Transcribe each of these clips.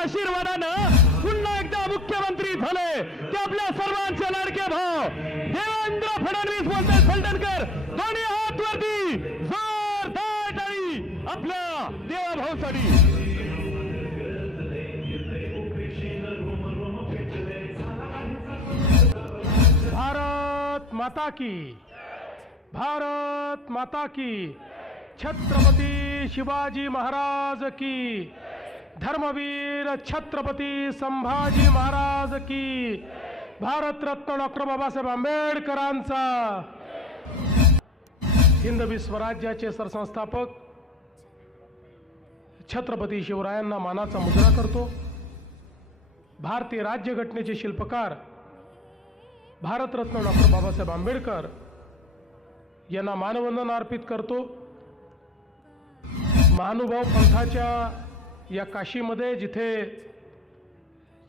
आशीर्वादानं पुन्हा एकदा मुख्यमंत्री झाले ते आपल्या सर्वांचे लाडके भाऊ देवेंद्र फडणवीस बोलतात फलटणकर. दोन्ही हात वरती, जोरदार टाळी आपल्या देवा भाऊसाठी. भारत माता की, भारत माता की, छत्रपती शिवाजी महाराज की, धर्मवीर छत्रपती संभाजी महाराज की, भारतरत्न डॉक्टर बाबासाहेब आंबेडकरांचा. हिंदवी स्वराज्याचे सरसंस्थापक छत्रपती शिवरायांना मानाचा मुजरा करतो. भारतीय राज्यघटनेचे शिल्पकार भारतरत्न डॉक्टर बाबासाहेब आंबेडकर यांना मानवंदना अर्पित करतो. महानुभाव पंथाच्या या काशीमध्ये जिथे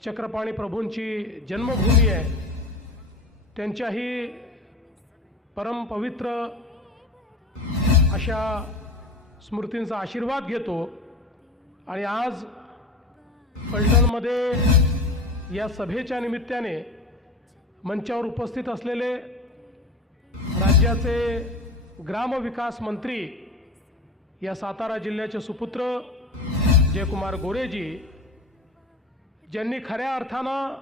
चक्रपाणी प्रभूंची जन्मभूमी आहे, त्यांच्याही परमपवित्र अशा स्मृतींचा आशीर्वाद घेतो. आणि आज फलटणमध्ये या सभेच्या निमित्ताने मंचावर उपस्थित असलेले राज्याचे ग्रामविकास मंत्री, या सातारा जिल्ह्याचे सुपुत्र जयकुमार गोरेजी, ज्यांनी खऱ्या अर्थानं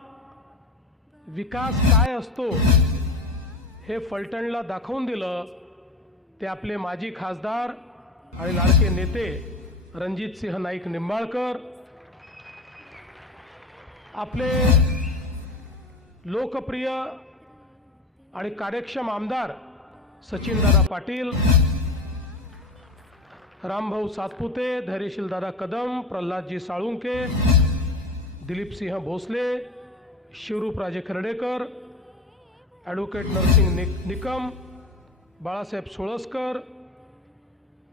विकास काय असतो हे फलटणला दाखवून दिलं, ते आपले माजी खासदार आणि लाडके नेते रणजितसिंह नाईक निंबाळकर, आपले लोकप्रिय आणि कार्यक्षम आमदार सचिनदादा पाटील, रामभाऊ सातपुते, धैर्यशील दादा कदम, प्रल्हादजी साळुंके, दिलीपसिंह भोसले, शिवरूपराजे खर्डेकर, ॲडव्होकेट नरसिंग निकम, बाळासाहेब सोळसकर,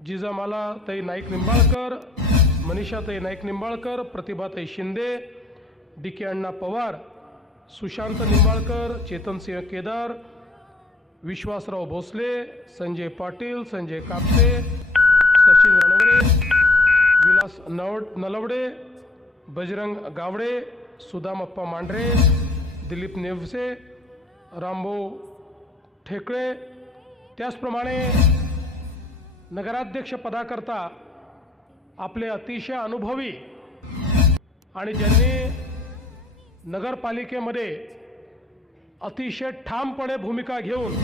जिजामालाताई नाईक निंबाळकर, मनीषाताई नाईक निंबाळकर, प्रतिभाताई शिंदे, डी के अण्णा पवार, सुशांत निंबाळकर, चेतनसिंह केदार, विश्वासराव भोसले, संजय पाटील, संजय कापसे, सचिन रणवरे, विलास नलवडे, बजरंग गावडे, सुदामप्पा मांढरे, दिलीप नेवसे, रामभाऊ ठेकळे, त्याचप्रमाणे नगराध्यक्ष पदाकरता आपले अतिशय अनुभवी आणि ज्यांनी नगरपालिकेमध्ये अतिशय ठामपणे भूमिका घेऊन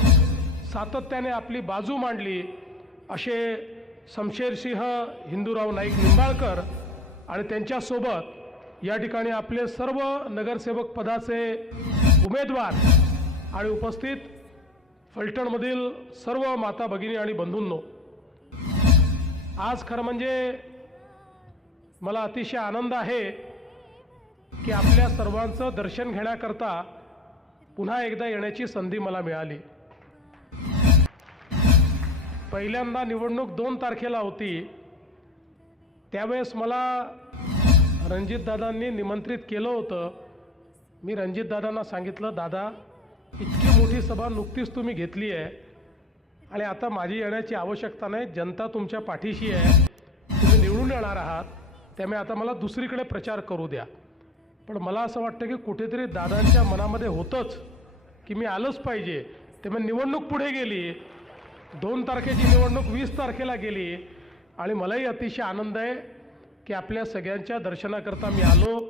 सातत्याने आपली बाजू मांडली असे शमशेरसिंह हिंदूराव नाईक निंबाळकर आणि त्यांच्यासोबत या ठिकाणी आपले सर्व नगरसेवक पदाचे उमेदवार आणि उपस्थित फलटणमधील सर्व माता भगिनी आणि बंधूंनो, आज खरं म्हणजे मला अतिशय आनंद आहे की आपल्या सर्वांचं दर्शन घेण्याकरता पुन्हा एकदा येण्याची संधी मला मिळाली. पहिल्यांदा निवडणूक 2 तारखेला होती, त्यावेळेस मला रणजितदादांनी निमंत्रित केलं होतं. मी रणजितदादांना सांगितलं, दादा इतकी मोठी सभा नुकतीच तुम्ही घेतली आहे आणि आता माझी येण्याची आवश्यकता नाही, जनता तुमच्या पाठीशी आहे, तुम्ही निवडून येणार आहात, त्यामुळे आता मला दुसरीकडे प्रचार करू द्या. पण मला असं वाटतं की कुठेतरी दादांच्या मनामध्ये होतंच की मी आलंच पाहिजे. त्यामुळे निवडणूक पुढे गेली, 2 तारखेची निवडणूक 20 तारखेला गेली आणि मलाही अतिशय आनंद आहे की आपल्या सगळ्यांच्या दर्शनाकरता मी आलो.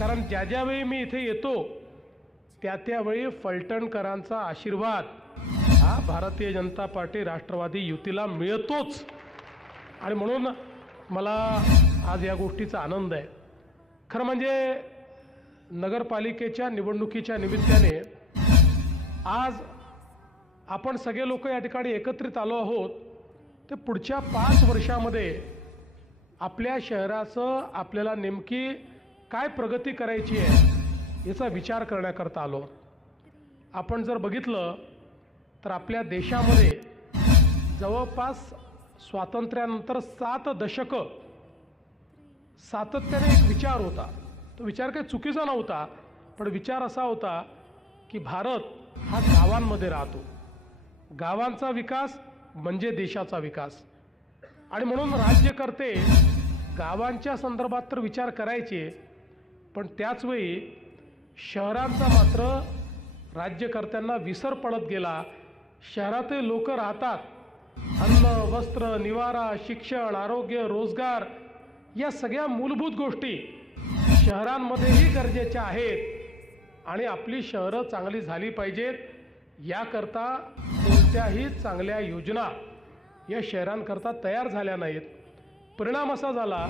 कारण ज्या ज्यावेळी मी इथे येतो त्यावेळी फलटणकरांचा आशीर्वाद हा भारतीय जनता पार्टी राष्ट्रवादी युतीला मिळतोच आणि म्हणून मला आज या गोष्टीचा आनंद आहे. खरं म्हणजे नगरपालिकेच्या निवडणुकीच्या निमित्ताने आज आपण सगळे लोक या ठिकाणी एकत्रित आलो आहोत, ते पुढच्या 5 वर्षामध्ये आपल्या शहराचं आपल्याला नेमकी काय प्रगती करायची आहे याचा विचार करण्याकरता आलो. आपण जर बघितलं तर आपल्या देशामध्ये जवळपास स्वातंत्र्यानंतर 7 दशकं सातत्याने एक विचार होता. तो विचार काही चुकीचा नव्हता, पण विचार असा होता की भारत हा गावांमध्ये राहतो, गावांचा विकास म्हणजे देशाचा विकास. आणि म्हणून राज्यकर्ते गावांच्या संदर्भात तर विचार करायचे, पण त्याचवेळी शहरांचा मात्र राज्यकर्त्यांना विसर पडत गेला. शहरातील लोक राहतात, अन्न, वस्त्र, निवारा, शिक्षण, आरोग्य, रोजगार या सगळ्या मूलभूत गोष्टी शहरांमध्येही गरजेच्या आहेत आणि आपली शहरं चांगली झाली पाहिजेत. याकरता कोणत्याही चांगल्या योजना या शहरांकरता तयार झाल्या नाहीत. परिणाम असा झाला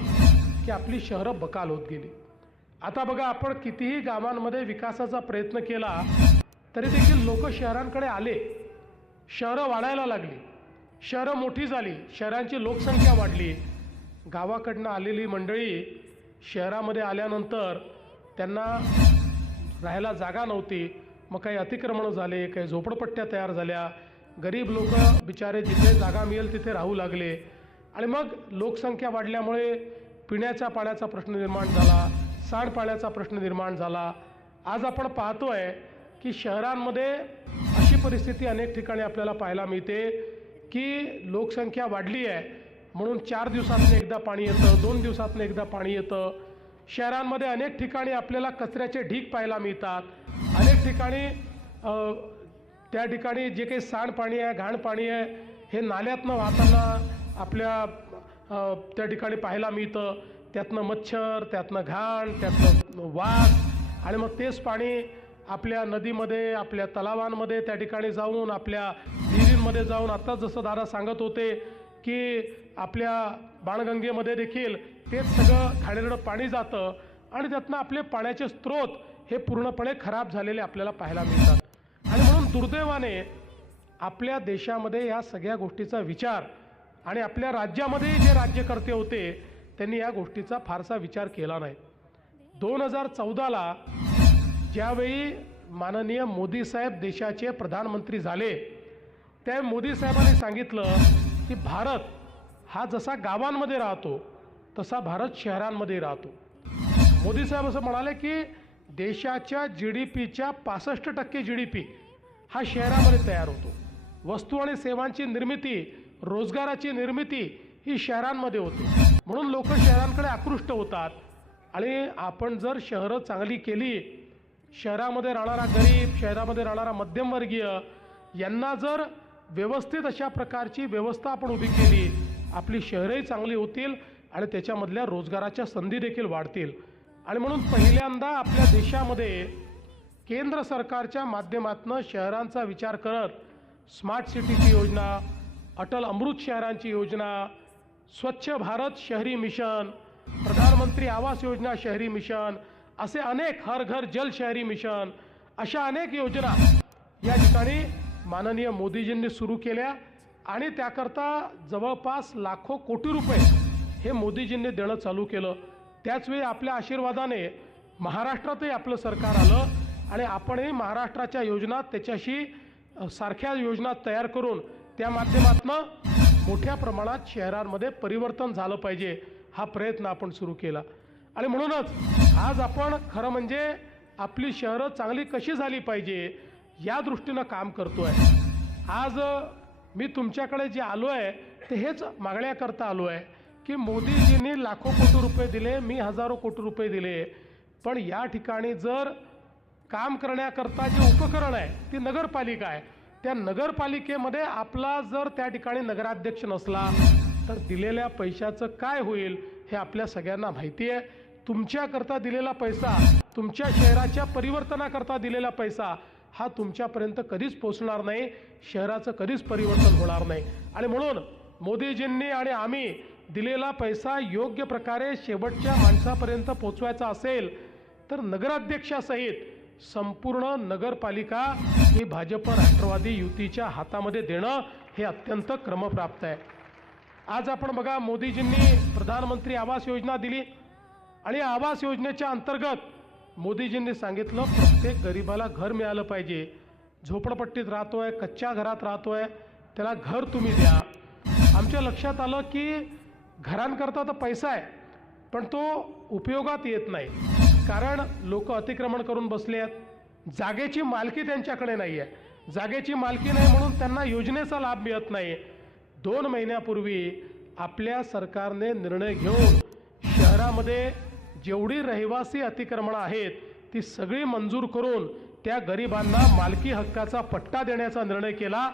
की आपली शहरं बकाल होत गेली. आता बघा, आपण कितीही गावांमध्ये विकासाचा प्रयत्न केला तरी देखील लोक शहरांकडे आले, शहरं वाढायला लागली, शहरं मोठी झाली, शहरांची लोकसंख्या वाढली. गावाकडनं आलेली मंडळी शहरामध्ये आल्यानंतर त्यांना राहायला जागा नव्हती. मग काही अतिक्रमणं झाले, काही झोपडपट्ट्या तयार झाल्या. गरीब लोक बिचारे जिथे जागा मिळेल तिथे राहू लागले आणि मग लोकसंख्या वाढल्यामुळे पिण्याच्या पाण्याचा प्रश्न निर्माण झाला, सांडपाण्याचा प्रश्न निर्माण झाला. आज आपण पाहतोय की शहरांमध्ये अशी परिस्थिती अनेक ठिकाणी आपल्याला पाहायला मिळते की लोकसंख्या वाढली आहे म्हणून 4 दिवसातून एकदा पाणी येतं, 2 दिवसातून एकदा पाणी येतं. शहरांमध्ये अनेक ठिकाणी आपल्याला कचऱ्याचे ढीग पाहायला मिळतात. अनेक ठिकाणी त्या ठिकाणी जे काही सांडपाणी आहे, घाण पाणी आहे, हे नाल्यातनं वाहताना आपल्या त्या ठिकाणी पाहायला मिळतं. त्यातनं मच्छर, त्यातनं घाण, त्यातनं वास आणि मग तेच पाणी आपल्या नदीमध्ये, आपल्या तलावांमध्ये त्या ठिकाणी जाऊन, आपल्या विहिरींमध्ये जाऊन, आता जसं दादा सांगत होते की आपल्या बाणगंगेमध्ये देखील तेच सगळं घाणेरडं पाणी जातं आणि त्यातनं आपले पाण्याचे स्रोत हे पूर्णपणे खराब झालेले आपल्याला पाहायला मिळतात. आणि म्हणून दुर्दैवाने आपल्या देशामध्ये या सगळ्या गोष्टीचा विचार आणि आपल्या राज्यामध्ये जे राज्यकर्ते होते त्यांनी या गोष्टीचा फारसा विचार केला नाही. 2014ला ज्यावेळी माननीय मोदी साहेब देशाचे प्रधानमंत्री झाले त्या मोदी साहेबांनी सांगितलं की भारत हा जसा गावांमध्ये राहतो तसा भारत शहरांमध्ये राहतो. मोदी साहेब असं म्हणाले की देशाच्या GDPच्या 65% GDP हा शहरामध्ये तयार होतो. वस्तू आणि सेवांची निर्मिती, रोजगाराची निर्मिती ही शहरांमध्ये होते. म्हणून लोक शहरांकडे आकृष्ट होतात. आणि आपण जर शहरं चांगली केली, शहरामध्ये राहणारा गरीब, शहरामध्ये राहणारा मध्यमवर्गीय यांना जर व्यवस्थित अशा प्रकारची व्यवस्था आपण उभी केली, आपली शहरंही चांगली होतील आणि त्याच्यामधल्या रोजगाराच्या संधी देखील वाढतील. आणि म्हणून पहिल्यांदा आपल्या देशामध्ये केंद्र सरकारच्या माध्यमातून शहरांचा विचार करत स्मार्ट सिटीची योजना, अटल अमृत शहरांची योजना, स्वच्छ भारत शहरी मिशन, प्रधानमंत्री आवास योजना शहरी मिशन, असे अनेक, हर घर जल शहरी मिशन, अशा अनेक योजना या ठिकाणी माननीय मोदीजींनी सुरू केल्या. आणि त्याकरता जवळपास लाखो कोटी रुपये हे मोदीजींनी देणं चालू केलं. त्याचवेळी आपल्या आशीर्वादाने महाराष्ट्रातही आपलं सरकार आलं आणि आपणही महाराष्ट्राच्या योजना त्याच्याशी सारख्या योजना तयार करून त्या माध्यमातून मोठ्या प्रमाणात शहरांमध्ये परिवर्तन झालं पाहिजे हा प्रयत्न आपण सुरू केला. आणि म्हणूनच आज आपण खरं म्हणजे आपली शहरं चांगली कशी झाली पाहिजे या दृष्टीनं काम करतोय. आज मी तुमच्याकडे जे आलो आहे ते हेच मागण्याकरता आलो आहे की मोदीजींनी लाखो कोटी रुपये दिले, मी हजारो कोटी रुपये दिले, पण या ठिकाणी जर काम करण्याकरता जे उपकरण आहे ती नगरपालिका आहे. त्या नगरपालिकेमध्ये आपला जर त्या ठिकाणी नगराध्यक्ष नसला तर दिलेल्या पैशाचं काय होईल हे आपल्या सगळ्यांना माहिती आहे. तुमच्याकरता दिलेला पैसा, तुमच्या शहराच्या परिवर्तनाकरता दिलेला पैसा हा तुमच्यापर्यंत कधीच पोचणार नाही, शहराचं कधीच परिवर्तन होणार नाही. आणि म्हणून मोदीजींनी आणि आम्ही दिलेला पैसा योग्य प्रकारे शेवटच्या माणसापर्यंत पोचवायचा असेल तर नगराध्यक्षासहित संपूर्ण नगरपालिका ही भाजप राष्ट्रवादी युतीच्या हातामध्ये देणं हे अत्यंत क्रमप्राप्त आहे. आज आपण बघा, मोदीजींनी प्रधानमंत्री आवास योजना दिली आणि आवास योजनेच्या अंतर्गत मोदीजींनी सांगितलं प्रत्येक गरीबाला घर मिळालं पाहिजे. झोपडपट्टीत राहतोय, कच्च्या घरात राहतोय, त्याला घर तुम्ही द्या. आमच्या लक्षात आलं की घरांकरता तर पैसा आहे पण तो उपयोगात येत नाही, कारण लोक अतिक्रमण करून बसले आहेत. जागेची मालकी त्यांच्याकडे नाही आहे, जागेची मालकी नाही म्हणून त्यांना योजनेचा लाभ मिळत नाही. 2 महिन्यापूर्वी आपल्या सरकारने निर्णय घेऊन शहरामध्ये जेवढी रहिवासी अतिक्रमणं आहेत ती सगळी मंजूर करून त्या गरिबांना मालकी हक्काचा पट्टा देण्याचा निर्णय केला।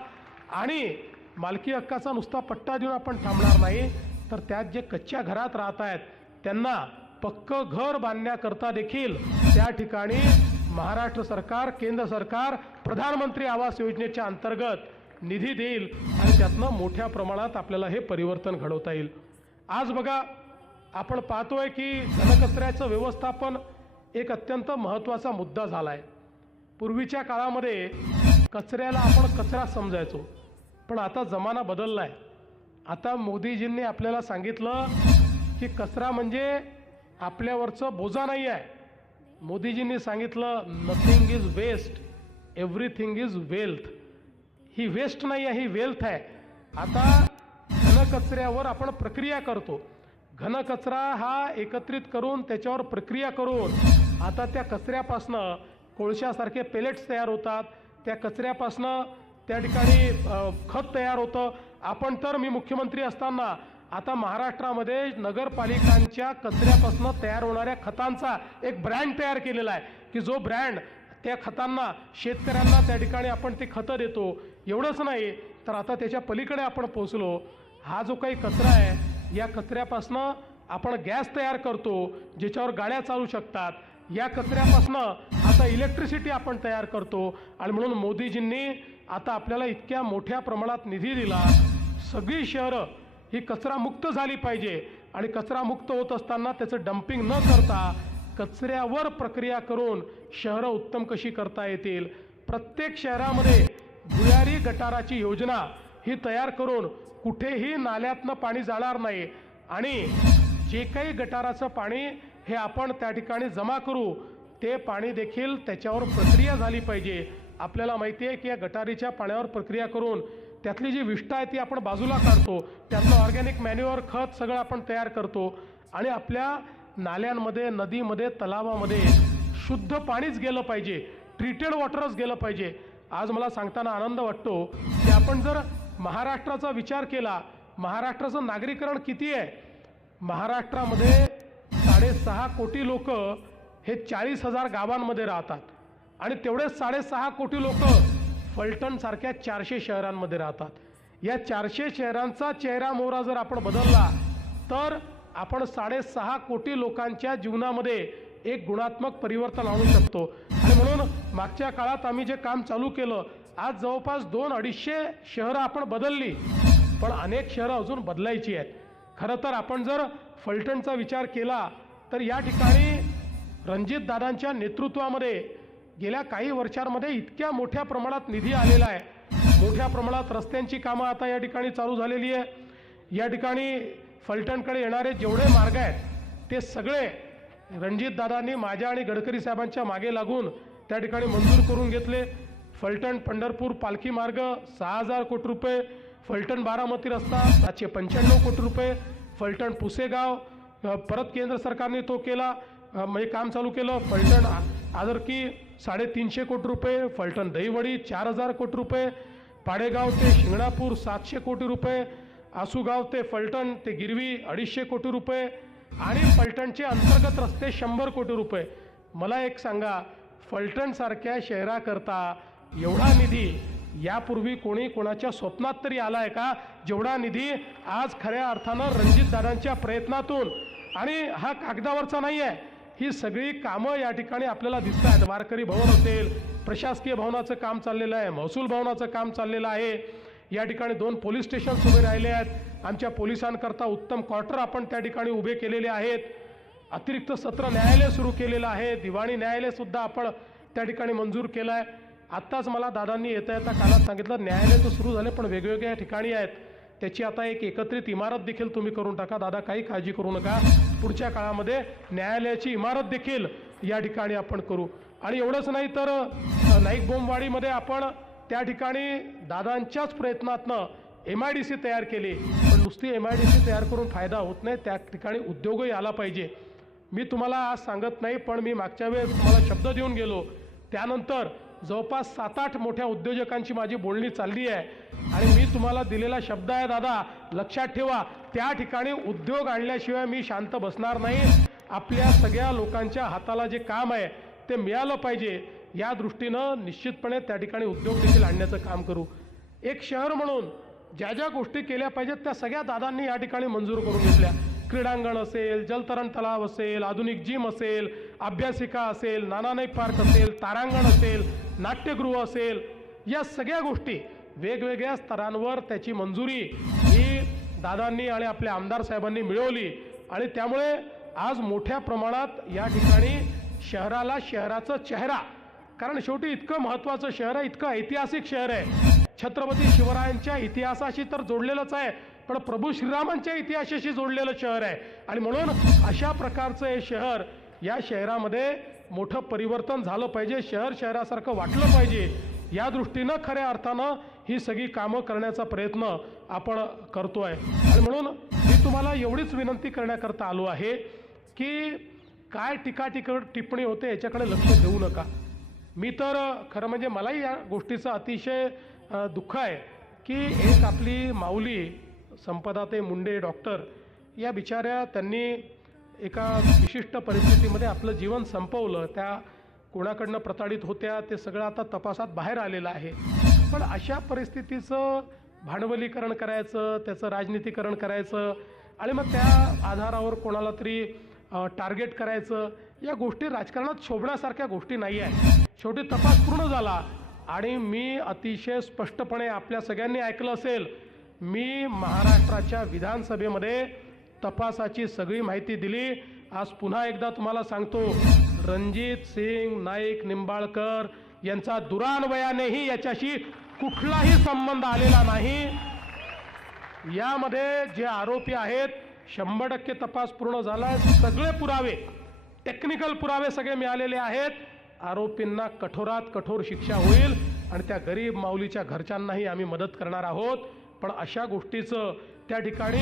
आणि मालकी हक्काचा नुसता पट्टा देऊन आपण थांबणार नाही, तर त्यात जे कच्च्या घरात राहत आहेत त्यांना पक्कं घर बांधण्याकरता देखील त्या ठिकाणी महाराष्ट्र सरकार, केंद्र सरकार प्रधानमंत्री आवास योजनेच्या अंतर्गत निधी देईल आणि त्यातनं मोठ्या प्रमाणात आपल्याला हे परिवर्तन घडवता येईल। आज बघा, आपण पाहतोय की घनकचऱ्याचं व्यवस्थापन एक अत्यंत महत्त्वाचा मुद्दा झाला आहे। पूर्वीच्या काळामध्ये कचऱ्याला आपण कचरा समजायचो, पण आता जमाना बदलला आहे। आता मोदीजींनी आपल्याला सांगितलं की कचरा म्हणजे आपल्यावरचं बोजा नाही आहे। मोदीजींनी सांगितलं nothing is waste, everything is wealth. ही वेस्ट नाही आहे, ही वेल्थ आहे। आता घनकचऱ्यावर आपण प्रक्रिया करतो। घनकचरा हा एकत्रित करून त्याच्यावर प्रक्रिया करून आता त्या कचऱ्यापासनं कोळशासारखे पेलेट्स तयार होतात, त्या कचऱ्यापासनं त्या ठिकाणी खत तयार होतं। आपण तर मी मुख्यमंत्री असताना आता महाराष्ट्रामध्ये नगरपालिकांच्या कचऱ्यापासून तयार होणाऱ्या खतांचा एक ब्रँड तयार केलेला आहे की जो ब्रँड त्या खतांना शेतकऱ्यांना त्या ठिकाणी आपण ते खतं देतो। एवढंच नाही तर आता त्याच्या पलीकडे आपण पोहोचलो। हा जो काही कचरा आहे या कचऱ्यापासून आपण गॅस तयार करतो ज्याच्यावर गाड्या चालू शकतात। या कचऱ्यापासून आता इलेक्ट्रिसिटी आपण तयार करतो। आणि म्हणून मोदीजींनी आता आपल्याला इतक्या मोठ्या प्रमाणात निधी दिला। सगळी शहरं ही कचरामुक्त झाली पाहिजे आणि कचरामुक्त होत असताना त्याचं डंपिंग न करता कचऱ्यावर प्रक्रिया करून शहरं उत्तम कशी करता येतील। प्रत्येक शहरामध्ये भुयारी गटाराची योजना ही तयार करून कुठेही नाल्यातनं पाणी जाणार नाही आणि जे काही गटाराचं पाणी हे आपण त्या ठिकाणी जमा करू ते पाणी देखील त्याच्यावर प्रक्रिया झाली पाहिजे। आपल्याला माहिती आहे की या गटारीच्या पाण्यावर प्रक्रिया करून त्यातली जी विष्ठा आहे ती आपण बाजूला काढतो, त्यातलं ऑर्गॅनिक मॅन्युअर खत सगळं आपण तयार करतो आणि आपल्या नाल्यांमध्ये, नदीमध्ये, तलावामध्ये शुद्ध पाणीच गेलं पाहिजे, ट्रीटेड वॉटरच गेलं पाहिजे। आज मला सांगताना आनंद वाटतो की आपण जर महाराष्ट्राचा विचार केला, महाराष्ट्राचं नागरीकरण किती आहे? महाराष्ट्रामध्ये 6.5 कोटी लोक हे 40,000 गावांमध्ये राहतात आणि तेवढेच 6.5 कोटी लोक फलटण सारख्या 400 शहरांमध्ये राहतात। या 400 शहरांचा चेहरा मोहरा जर आपण बदलला तर आपण 6.5 कोटी लोकांच्या जीवनामध्ये एक गुणात्मक परिवर्तन आणू शकतो। आणि म्हणून मागच्या काळात आम्ही जे काम चालू केलं, आज जवळपास 200-250 शहरं आपण बदलली, पण अनेक शहरं अजून बदलायची आहेत। खरं तर आपण जर फलटणचा विचार केला तर या ठिकाणी रणजित दादांच्या नेतृत्वामध्ये गेल्या काही वर्षांमध्ये इतक्या मोठ्या प्रमाणात निधी आलेला आहे। मोठ्या प्रमाणात रस्त्यांची कामं आता या ठिकाणी चालू झालेली आहे। या ठिकाणी फलटणकडे येणारे जेवढे मार्ग आहेत ते सगळे रणजित दादांनी माझ्या आणि गडकरी साहेबांच्या मागे लागून त्या ठिकाणी मंजूर करून घेतले। फलटण पंढरपूर पालखी मार्ग 6,000 कोटी रुपये, फलटण बारामती रस्ता 795 कोटी रुपये, फलटण पुसेगाव परत केंद्र सरकारने तो केला, म्हणजे काम चालू केलं। फलटण आदरकी 350 कोटी रुपये, फलटण दहिवडी 4,000 कोटी रुपये, पाडेगाव ते शिंगणापूर 700 कोटी रुपये, आसुगाव ते फलटण ते गिरवी 250 कोटी रुपये आणि फलटणचे अंतर्गत रस्ते 100 कोटी रुपये। मला एक सांगा, फलटणसारख्या शहराकरता एवढा निधी यापूर्वी कोणी कोणाच्या स्वप्नात तरी आला आहे का? जेवढा निधी आज खऱ्या अर्थानं रणजितदादांच्या प्रयत्नातून, आणि हा कागदावरचा नाही आहे, ही सगळी कामं या ठिकाणी आपल्याला दिसत आहेत। वारकरी भवन असेल, प्रशासकीय भवनाचं काम चाललेलं आहे, महसूल भवनाचं काम चाललेलं आहे। या ठिकाणी 2 पोलीस स्टेशन्स उभे राहिले आहेत। आमच्या पोलिसांकरता उत्तम क्वार्टर आपण त्या ठिकाणी उभे केलेले आहेत। अतिरिक्त सत्र न्यायालय सुरू केलेलं आहे, दिवाणी न्यायालयसुद्धा आपण त्या ठिकाणी मंजूर केलं आहे। आत्ताच मला दादांनी येता येता कानात सांगितलं न्यायालय तर सुरू झाले पण वेगवेगळ्या ठिकाणी आहेत, त्याची आता एक एकत्रित इमारत देखील तुम्ही करून टाका। दादा काही काळजी करू नका, पुढच्या काळामध्ये न्यायालयाची इमारत देखील या ठिकाणी आपण करू। आणि एवढंच नाही तर नाईक बोंबवाडीमध्ये आपण त्या ठिकाणी दादांच्याच प्रयत्नातनं MIDC तयार केली, पण नुसती MIDC तयार करून फायदा होत नाही, त्या ठिकाणी उद्योगही आला पाहिजे। मी तुम्हाला आज सांगत नाही, पण मी मागच्या वेळेस तुम्हाला शब्द देऊन गेलो, त्यानंतर जवळपास 7-8 मोठ्या उद्योजकांची माझी बोलणी चालली आहे आणि मी तुम्हाला दिलेला शब्द आहे दादा, लक्षात ठेवा, त्या ठिकाणी उद्योग आणल्याशिवाय मी शांत बसणार नाही। आपल्या सगळ्या लोकांच्या हाताला जे काम आहे ते मिळालं पाहिजे, या दृष्टीनं निश्चितपणे त्या ठिकाणी उद्योग देखील आणण्याचं काम करू. एक शहर म्हणून ज्या ज्या गोष्टी केल्या पाहिजेत त्या सगळ्या दादांनी या ठिकाणी मंजूर करून घेतल्या. क्रीडांगण असेल, जलतरण तलाव असेल, आधुनिक जिम असेल, अभ्यासिका असेल, नानानाईक पार्क असेल, तारांगण असेल, नाट्यगृह असेल, या सगळ्या गोष्टी वेगवेगळ्या स्तरांवर त्याची मंजुरी ही दादांनी आणि आपल्या आमदार साहेबांनी मिळवली. आणि त्यामुळे आज मोठ्या प्रमाणात या ठिकाणी शहराला शहराचा चेहरा, कारण शेवटी इतकं महत्त्वाचं शहर आहे, इतकं ऐतिहासिक शहर आहे, छत्रपती शिवरायांच्या इतिहासाशी तर जोडलेलंच आहे, पण प्रभू श्रीरामांच्या इतिहासाशी जोडलेलं शहर आहे. आणि म्हणून अशा प्रकारचं हे शहर, या शहरामध्ये मोठं परिवर्तन झालं पाहिजे, शहर शहरासारखं वाटलं पाहिजे, या दृष्टीनं खऱ्या अर्थानं ही सगळी कामं करण्याचा प्रयत्न आपण करतो आहे. आणि म्हणून मी तुम्हाला एवढीच विनंती करण्याकरता आलो आहे की काय टिप्पणी होते याच्याकडे लक्ष देऊ नका. मी तर खरं म्हणजे मलाही या गोष्टीचं अतिशय दुःख आहे की एक आपली माऊली संपदाताई मुंडे डॉक्टर, या बिचाऱ्या त्यांनी एका विशिष्ट परिस्थितीमध्ये आपलं जीवन संपवलं. त्या कोणाकडनं प्रताडित होत्या ते सगळं आता तपासात बाहेर आलेलं आहे. पण अशा परिस्थितीचं भांडवलीकरण करायचं, त्याचं राजनीतीकरण करायचं आणि मग त्या आधारावर कोणाला तरी टार्गेट करायचं, या गोष्टी राजकारणात शोभण्यासारख्या गोष्टी नाही आहेत. शेवटी तपास पूर्ण झाला आणि मी अतिशय स्पष्टपणे आपल्या सगळ्यांनी ऐकलं असेल, मी महाराष्ट्राच्या विधानसभेमध्ये तपासाची सगळी माहिती दिली. आज पुन्हा एकदा तुम्हाला सांगतो, रणजित सिंग नाईक निंबाळकर यांचा दुरान्वयानेही याच्याशी कुठलाही संबंध आलेला नाही. यामध्ये जे आरोपी आहेत 100% तपास पूर्ण झाला, सगळे पुरावे, टेक्निकल पुरावे सगळे मिळालेले आहेत. आरोपींना कठोरात कठोर शिक्षा होईल आणि त्या गरीब माऊलीच्या घरच्यांनाही आम्ही मदत करणार आहोत. पण अशा गोष्टीचं त्या ठिकाणी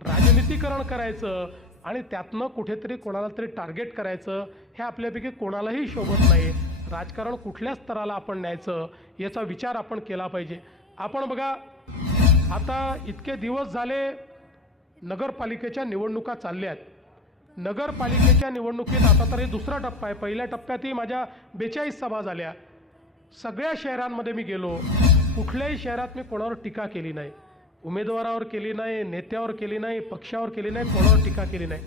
राजनीतीकरण करायचं आणि त्यातनं कुठेतरी कोणाला तरी टार्गेट करायचं, हे आपल्यापैकी कोणालाही शोभत नाही. राजकारण कुठल्या स्तराला आपण न्यायचं याचा विचार आपण केला पाहिजे. आपण बघा, आता इतके दिवस झाले नगरपालिकेच्या निवडणुका चालल्या आहेत. नगरपालिकेच्या निवडणुकीत आता तरी दुसरा टप्पा आहे. पहिल्या टप्प्यातही माझ्या 42 सभा झाल्या. सगळ्या शहरांमध्ये मी गेलो, कुठल्याही शहरात मी कोणावर टीका केली नाही, उमेदवारावर केली नाही, नेत्यावर केली नाही, पक्षावर केली नाही, कोणावर टीका केली नाही.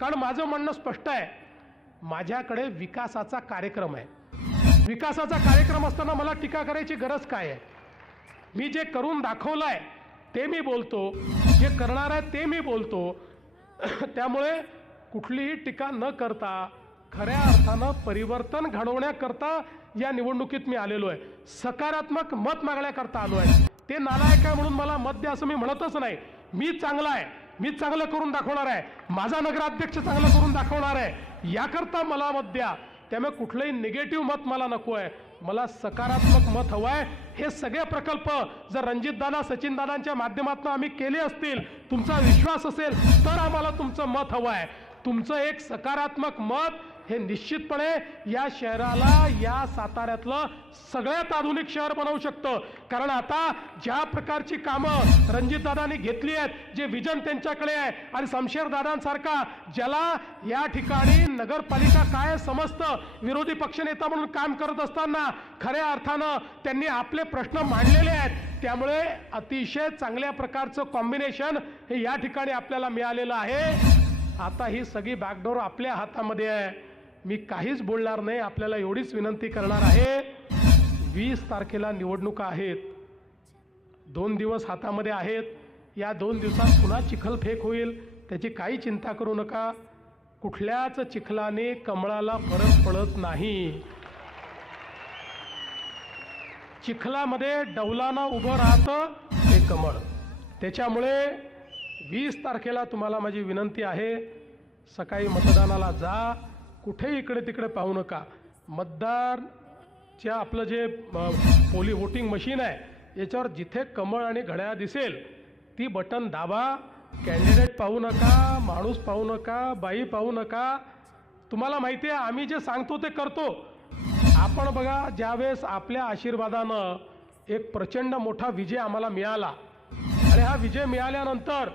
कारण माझं म्हणणं स्पष्ट आहे, माझ्याकडे विकासाचा कार्यक्रम आहे. विकासाचा कार्यक्रम असताना मला टीका करायची गरज काय आहे? मी जे करून दाखवलं आहे ते मी बोलतो, जे करणार आहे ते मी बोलतो. त्यामुळे कुठलीही टीका न करता खऱ्या अर्थानं परिवर्तन घडवण्याकरता या निवडणुकीत मी आलेलो आहे. सकारात्मक मत मागण्याकरता आलो आहे. ते नालायक आहे म्हणून मला मत द्या असं मी म्हणतच नाही. मी चांगला आहे, मी चांगलं करून दाखवणार आहे, माझा नगराध्यक्ष चांगलं करून दाखवणार आहे, याकरता मला मत द्या. त्यामुळे कुठलंही निगेटिव्ह मत मला नको आहे, मला सकारात्मक मत हवं आहे. हे सगळे प्रकल्प जर रणजितदादा सचिनदादांच्या माध्यमातून आम्ही केले असतील, तुमचा विश्वास असेल तर आम्हाला तुमचं मत हवं आहे. तुमचं एक सकारात्मक मत हे निश्चितपणे या शहराला, या साताऱ्यातलं सगळ्यात आधुनिक शहर बनवू शकतं. कारण आता ज्या प्रकारची कामं रणजितदादांनी घेतली आहेत, जे विजन त्यांच्याकडे आहे, आणि शमशेरदादांसारखा ज्याला या ठिकाणी नगरपालिका काय समजतं, विरोधी पक्षनेता म्हणून काम करत असताना खऱ्या अर्थानं त्यांनी आपले प्रश्न मांडलेले आहेत. त्यामुळे अतिशय चांगल्या प्रकारचं कॉम्बिनेशन हे या ठिकाणी आपल्याला मिळालेलं आहे. आता ही सगळी बॅकडोर आपल्या हातामध्ये आहे. मी काहीच बोलणार नाही. आपल्याला एवढीच विनंती करणार आहे, 20 तारखेला निवडणुका आहेत, 2 दिवस हातामध्ये आहेत. या 2 दिवसात पुन्हा चिखलफेक होईल, त्याची काही चिंता करू नका. कुठल्याच चिखलाने कमळाला फरक पडत नाही. चिखलामध्ये डौलानं उभं राहतं ते कमळ. त्याच्यामुळे 20 तारखेला तुम्हाला माझी विनंती आहे, सकाळी मतदानाला जा, कुठेही इकडे तिकडे पाहू नका. मतदारच्या आपलं जे वोटिंग मशीन आहे याच्यावर जिथे कमळ आणि घड्याळ दिसेल ती बटन दाबा. कॅन्डिडेट पाहू नका, माणूस पाहू नका, बाई पाहू नका. तुम्हाला माहिती आहे आम्ही जे सांगतो ते करतो. आपण बघा, ज्यावेळेस आपल्या आशीर्वादानं एक प्रचंड मोठा विजय आम्हाला मिळाला आणि हा विजय मिळाल्यानंतर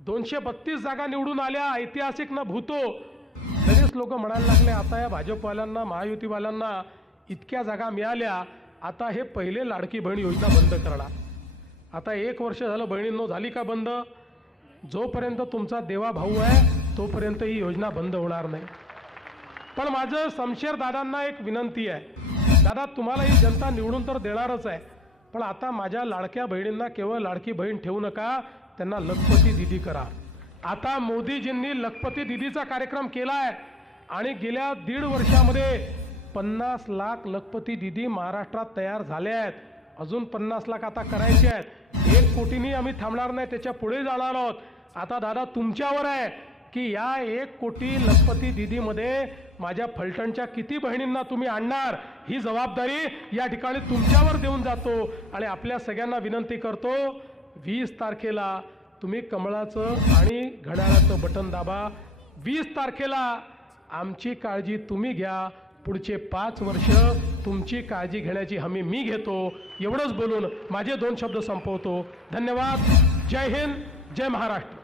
232 जागा निवडून आल्या, ऐतिहासिक न भूतो. बरेच लोक म्हणायला लागले आता या भाजपवाल्यांना महायुतीवाल्यांना इतक्या जागा मिळाल्या, आता हे पहिले लाडकी बहीण योजना बंद करणार. आता 1 वर्ष झालं बहिणींनो, झाली का बंद? जोपर्यंत तुमचा देवा भाऊ आहे तोपर्यंत ही योजना बंद होणार नाही. पण माझं शमशेर दादांना एक विनंती आहे, दादा तुम्हाला ही जनता निवडून तर देणारच आहे, पण आता माझ्या लाडक्या बहिणींना केवळ लाडकी बहीण ठेवू नका, त्यांना लखपती दिदी करा. आता मोदीजींनी लखपती दिदीचा कार्यक्रम केला आहे आणि गेल्या 1.5 वर्षामध्ये 50 लाख लखपती दिदी महाराष्ट्रात तयार झाल्या आहेत. अजून 50 लाख आता करायचे आहेत. 1 कोटींनी आम्ही थांबणार नाही, त्याच्या पुढे जाणार आहोत. आता दादा तुमच्यावर आहे की या 1 कोटी लखपती दिदीमध्ये माझ्या फलटणच्या किती बहिणींना तुम्ही आणणार, ही जबाबदारी या ठिकाणी तुमच्यावर देऊन जातो. आणि आपल्या सगळ्यांना विनंती करतो, 20 तारखेला तुम्ही कमळाचं आणि घड्याळाचं बटन दाबा. 20 तारखेला आमची काळजी तुम्ही घ्या, पुढचे 5 वर्ष तुमची काळजी घेण्याची हमी मी घेतो. एवढंच बोलून माझे 2 शब्द संपवतो. धन्यवाद. जय हिंद, जय महाराष्ट्र.